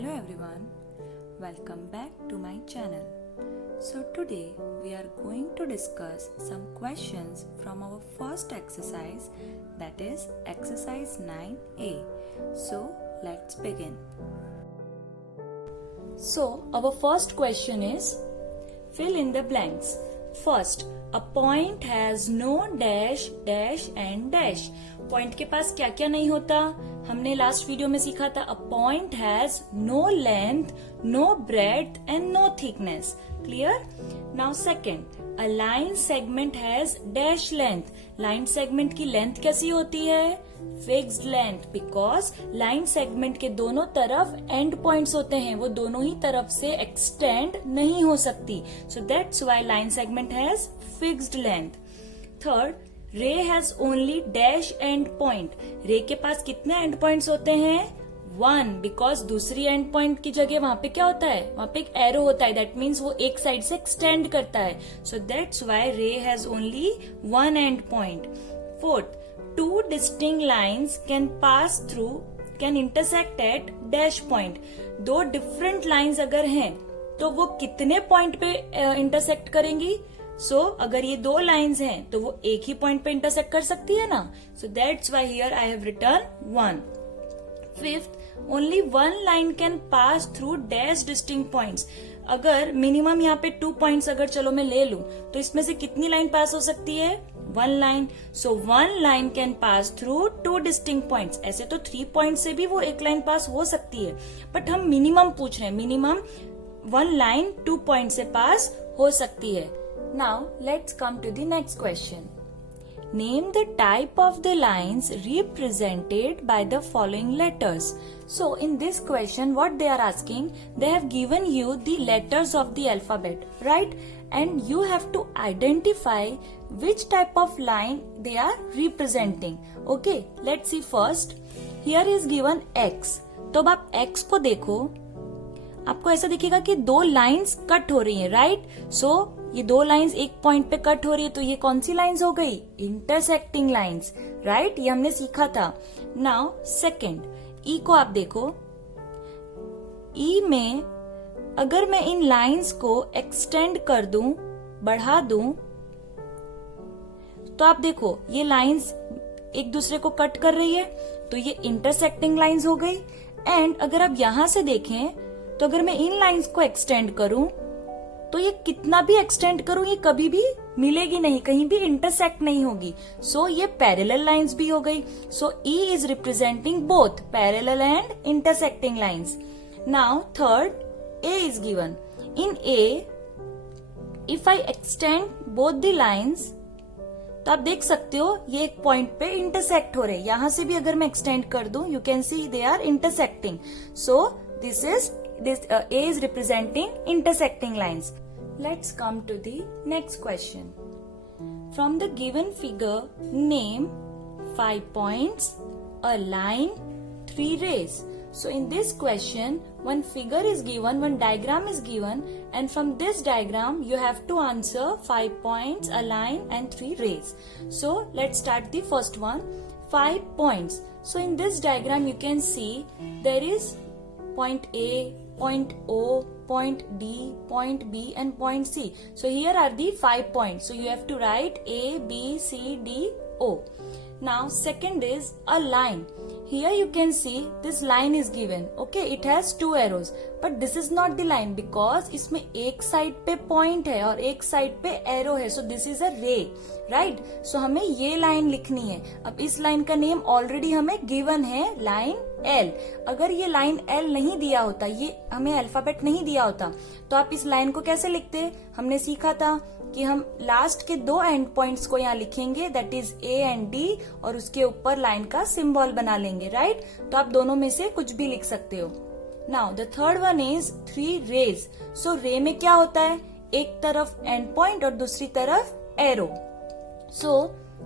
Hello everyone, welcome back to my channel. So today we are going to discuss some questions from our first exercise, that is exercise 9A. So let's begin. So our first question is fill in the blanks. First, a point has no dash, dash and dash. Point के पास क्या क्या नहीं होता? हमने last video में सीखा था a point has no length, no breadth and no thickness. Clear? Now second, a line segment has dash length. Line segment की लेंथ कैसी होती है? Fixed length, because line segment के दोनों तरफ एंड पॉइंट्स होते हैं, वो दोनों ही तरफ से एक्सटेंड नहीं हो सकती. So that's why line segment has fixed length. Third, ray has only dash end point. Ray के पास कितने एंड पॉइंट्स होते हैं? 1, बिकॉज दूसरी एंड पॉइंट की जगह वहां पे क्या होता है? वहां पे एक एरो होता है. दैट मीन्स वो एक साइड से एक्सटेंड करता है. सो दैट्स व्हाई रे has only 1 and point. Fourth, 2 distinct lines can intersect at dash point. 2 different lines अगर हैं तो वो कितने पॉइंट पे इंटरसेक्ट करेंगी? अगर ये 2 लाइन्स हैं तो वो एक ही पॉइंट पे इंटरसेक्ट कर सकती है ना. So that's why here I have written 1. Fifth, only 1 line can pass through dash distinct points. अगर मिनिमम यहाँ पे 2 पॉइंट्स अगर चलो मैं ले लूं तो इसमें से कितनी लाइन पास हो सकती है? 1 line. So 1 line can pass through 2 distinct points. ऐसे तो 3 पॉइंट से भी वो एक लाइन पास हो सकती है, बट हम मिनिमम पूछ रहे हैं. मिनिमम 1 लाइन 2 पॉइंट से पास हो सकती है. Now let's come to the next question. Name the type of the lines represented by the following letters. So in this question what they are asking, they have given you the letters of the alphabet, right? And you have to identify which type of line they are representing. Okay, let's see first. Here is given X. तो अब आप X को देखो, आपको ऐसा दिखेगा कि 2 lines cut हो रही हैं, राइट? सो ये 2 लाइंस एक पॉइंट पे कट हो रही है, तो ये कौन सी लाइंस हो गई? Intersecting lines, right? ये हमने सीखा था. नाउ सेकेंड, ई को आप देखो. ई में अगर मैं इन लाइंस को एक्सटेंड कर दूं, बढ़ा दूं, तो आप देखो ये लाइंस एक दूसरे को कट कर रही है, तो ये इंटरसेक्टिंग लाइंस हो गई. एंड अगर आप यहां से देखें तो अगर मैं इन लाइंस को एक्सटेंड करूं तो ये कितना भी एक्सटेंड करूं ये कभी भी मिलेगी नहीं, कहीं भी इंटरसेक्ट नहीं होगी. सो ये पैरेलल लाइंस भी हो गई. So E is representing both parallel and intersecting lines. Now third, A is given. In A if I extend both the lines, तो आप देख सकते हो ये एक पॉइंट पे इंटरसेक्ट हो रहे हैं. यहां से भी अगर मैं एक्सटेंड कर दूं, you can see they are intersecting. So this A is representing intersecting lines. Let's come to the next question. From the given figure, name 5 points, a line, 3 rays. So in this question, one figure is given, one diagram is given, and from this diagram you have to answer 5 points, a line and 3 rays. So let's start the first one. 5 points. So in this diagram you can see there is point A, point O, point D, point B and point C. So here are the 5 points. So you have to write A, B, C, D, O. Now second is a line. Here you can see this line is given. Okay, it has 2 arrows. But this is not the line because इसमें एक side पे point है और एक side पे arrow है. So this is a ray, right? So हमें ये लाइन लिखनी है. अब इस लाइन का नेम ऑलरेडी हमें गिवन है, लाइन L. अगर ये लाइन L नहीं दिया होता, ये हमें अल्फाबेट नहीं दिया होता, तो आप इस लाइन को कैसे लिखते? हमने सीखा था कि हम लास्ट के 2 एंड पॉइंट्स को यहाँ लिखेंगे, that is A and D, और उसके ऊपर लाइन का सिंबल बना लेंगे, राइट? तो आप दोनों में से कुछ भी लिख सकते हो. Now the third one is 3 rays. So ray में क्या होता है? एक तरफ एंड पॉइंट और दूसरी तरफ arrow. So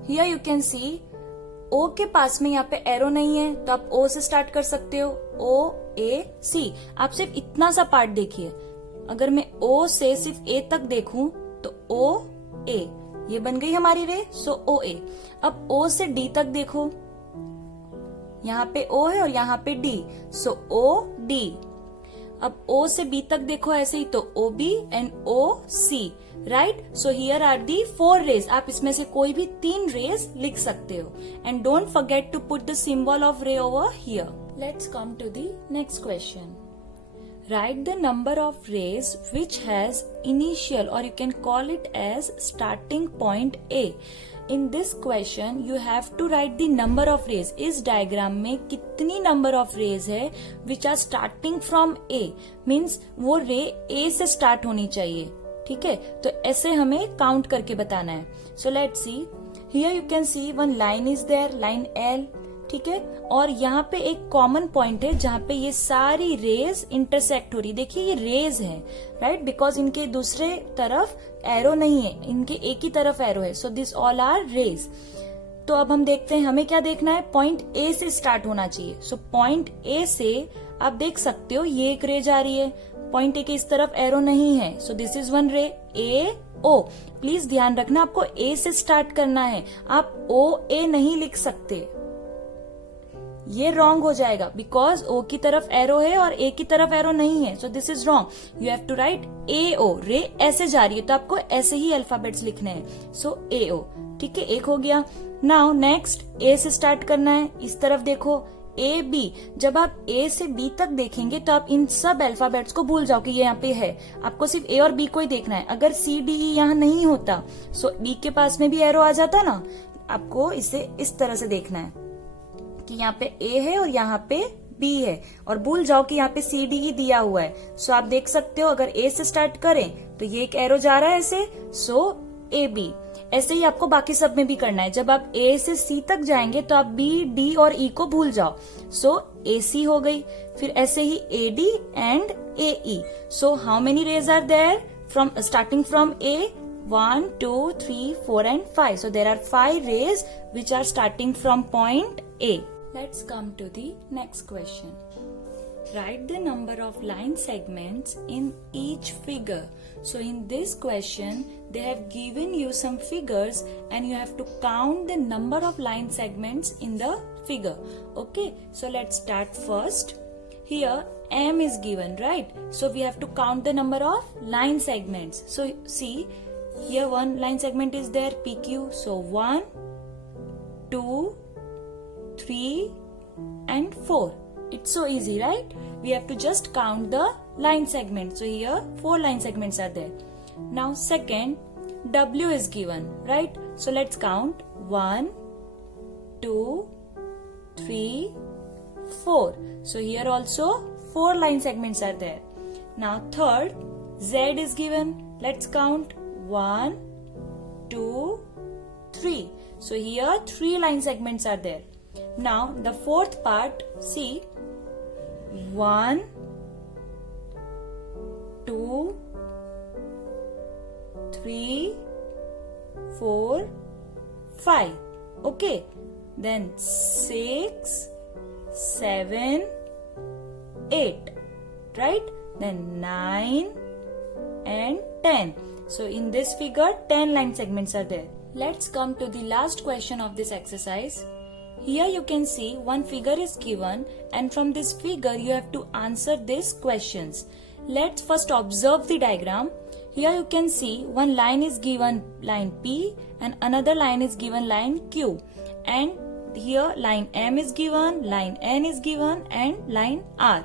here you can C O के पास में यहाँ पे एरो नहीं है, तो आप O से स्टार्ट कर सकते हो. O A C. आप सिर्फ इतना सा पार्ट देखिए. अगर मैं O से सिर्फ A तक देखूं तो O A, ये बन गई हमारी रे. सो O A. अब O से D तक देखो, यहाँ पे O है और यहाँ पे D. सो O D. अब O से B तक देखो ऐसे ही, तो OB and OC, right. So here are the 4 rays. आप इसमें से कोई भी 3 रेज लिख सकते हो. And don't forget to put the symbol of ray over here. Let's come to the next question. Write the number of rays which has initial, or you can call it as starting point A. In this question you have to write the number of rays. इस diagram में कितनी number of rays है which are starting from A, means वो ray A से start होनी चाहिए. ठीक है, तो ऐसे हमें count करके बताना है. So let's see. Here you can see one line is there, line L. ठीक है, और यहाँ पे एक कॉमन पॉइंट है जहाँ पे ये सारी रेज इंटरसेक्ट हो रही. देखिए ये रेज है, राइट, बिकॉज इनके दूसरे तरफ एरो नहीं है, इनके एक ही तरफ एरो है. So this all are rays. तो अब हम देखते हैं हमें क्या देखना है. पॉइंट ए से स्टार्ट होना चाहिए. सो पॉइंट ए से आप देख सकते हो ये एक रे जा रही है. पॉइंट ए के इस तरफ एरो नहीं है. सो दिस इज वन रे, ए ओ. प्लीज ध्यान रखना, आपको ए से स्टार्ट करना है. आप ओ ए नहीं लिख सकते, ये रॉन्ग हो जाएगा, बिकॉज ओ की तरफ एरो है और ए की तरफ एरो नहीं है. So this is wrong. You have to write A O. Ray ऐसे जा रही है तो आपको ऐसे ही अल्फाबेट्स लिखने हैं. सो ए ओ. ठीक है, एक हो गया. नाउ नेक्स्ट ए से स्टार्ट करना है. इस तरफ देखो ए बी. जब आप ए से बी तक देखेंगे तो आप इन सब अल्फाबेट्स को भूल जाओ कि ये यहाँ पे है. आपको सिर्फ ए और बी को ही देखना है. अगर सी डी ई यहाँ नहीं होता, सो बी के पास में भी एरो आ जाता ना. आपको इसे इस तरह से देखना है कि यहाँ पे ए है और यहाँ पे बी है, और भूल जाओ कि यहाँ पे सी डी ई दिया हुआ है. सो आप देख सकते हो अगर ए से स्टार्ट करें तो ये एक एरो जा रहा है ऐसे. सो ए बी. ऐसे ही आपको बाकी सब में भी करना है. जब आप ए से सी तक जाएंगे तो आप बी डी और ई को भूल जाओ. सो ए सी हो गई. फिर ऐसे ही A D and A E. So how many rays are there from starting from A? 1, 2, 3, 4 and 5. So there are 5 rays which are starting from point A. Let's come to the next question. Write the number of line segments in each figure. So in this question, they have given you some figures and you have to count the number of line segments in the figure. Okay, so let's start first. Here M is given, right? So we have to count the number of line segments. So see, here one line segment is there, PQ. So 1, 2, 3 and 4. It's so easy, right? We have to just count the line segments. So here 4 line segments are there. Now second, W is given, right? So let's count 1, 2, 3, 4. So here also 4 line segments are there. Now third, Z is given. Let's count 1, 2, 3. So here 3 line segments are there. Now the fourth part, see, 1, 2, 3, 4, 5. Okay, then 6, 7, 8, right? Then 9 and 10. So in this figure 10 line segments are there. Let's come to the last question of this exercise. Here you can see one figure is given and from this figure you have to answer these questions. Let's first observe the diagram. Here you can see one line is given, line P, and another line is given, line Q. And here line M is given, line N is given and line R.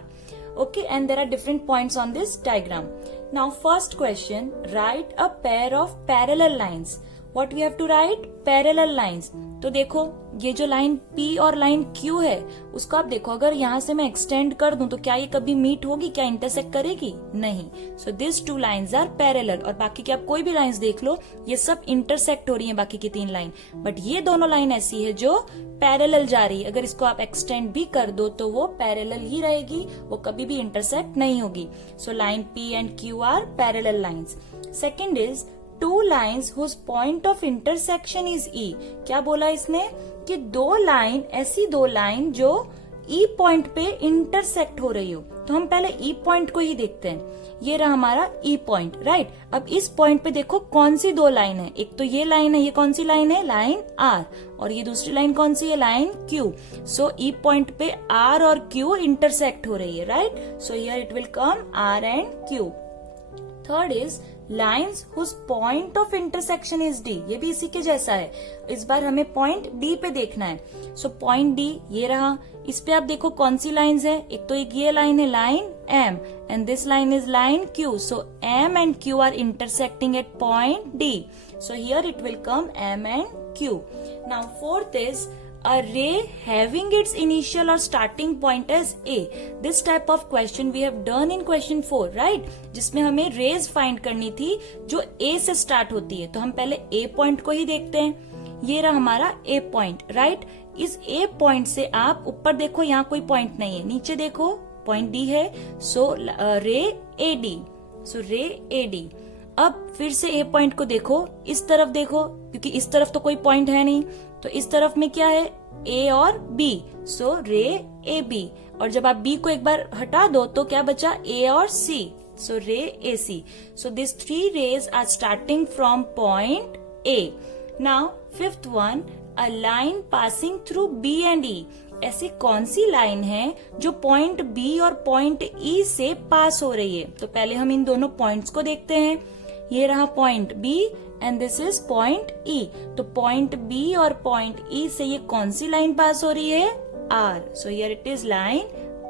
Okay, and there are different points on this diagram. Now first question, write a pair of parallel lines. What we have to write? Parallel lines. तो देखो ये जो line P और line Q है उसको आप देखो, अगर यहाँ से मैं एक्सटेंड कर दूं तो क्या ये कभी मीट होगी, क्या इंटरसेक्ट करेगी? नहीं. So this 2 lines are parallel. और बाकी की आप कोई भी लाइन्स देख लो, ये सब इंटरसेक्ट हो रही हैं बाकी की 3 लाइन. बट ये दोनों लाइन ऐसी है जो पैरेलल जा रही है. अगर इसको आप एक्सटेंड भी कर दो तो वो पैरेलल ही रहेगी, वो कभी भी इंटरसेक्ट नहीं होगी. So line P and Q are parallel lines. Second is 2 lines whose point of intersection is E. क्या बोला इसने कि 2 लाइन, ऐसी 2 लाइन जो ई पॉइंट पे इंटरसेक्ट हो रही हो। तो हम पहले ई पॉइंट को ही देखते हैं। ये रहा हमारा ई पॉइंट, राइट। अब इस पॉइंट पे देखो कौन सी दो लाइन है, एक तो ये लाइन है, ये कौन सी लाइन है, लाइन आर, और ये दूसरी लाइन कौन सी है, line Q. So E point पे आर और क्यू इंटरसेक्ट हो रही है, right. So here it will come R and Q. Third is lines whose point of intersection is D. ये भी इसी के जैसा है, इस बार हमें पॉइंट डी पे देखना है। सो पॉइंट डी ये रहा, इस पे आप देखो कौन सी लाइन्स है, एक तो एक ये लाइन है line M and this line is line Q. So M and Q are intersecting at point D. So here it will come M and Q. Now fourth is a ray having its initial or starting point as A. This type of question we have done in question 4, right? जिसमें हमें rays find करनी थी जो A से start होती है। तो हम पहले A point को ही देखते हैं। ये रहा हमारा A point, right? इस A point से आप ऊपर देखो, यहाँ कोई point नहीं है, नीचे देखो point D है, so ray AD, so ray AD। अब फिर से A पॉइंट को देखो, इस तरफ देखो, क्योंकि इस तरफ तो कोई पॉइंट है नहीं, तो इस तरफ में क्या है, A और B, सो रे AB। और जब आप B को एक बार हटा दो तो क्या बचा, A और C, so ray AC। So this 3 rays are starting from point A। Now fifth one, a line passing through B and E। ऐसी कौन सी लाइन है जो पॉइंट B और पॉइंट E से पास हो रही है। तो पहले हम इन दोनों पॉइंट्स को देखते हैं। ये रहा point B and this is point E। तो पॉइंट B और पॉइंट E से ये कौन सी लाइन पास हो रही है, R। So here it is line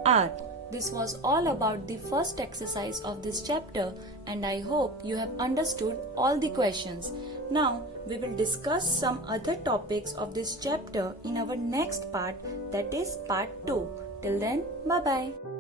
R। This was all about the first exercise of this chapter and I hope you have understood all the questions. Now we will discuss some other topics of this chapter in our next part, that is part 2. Till then, bye bye.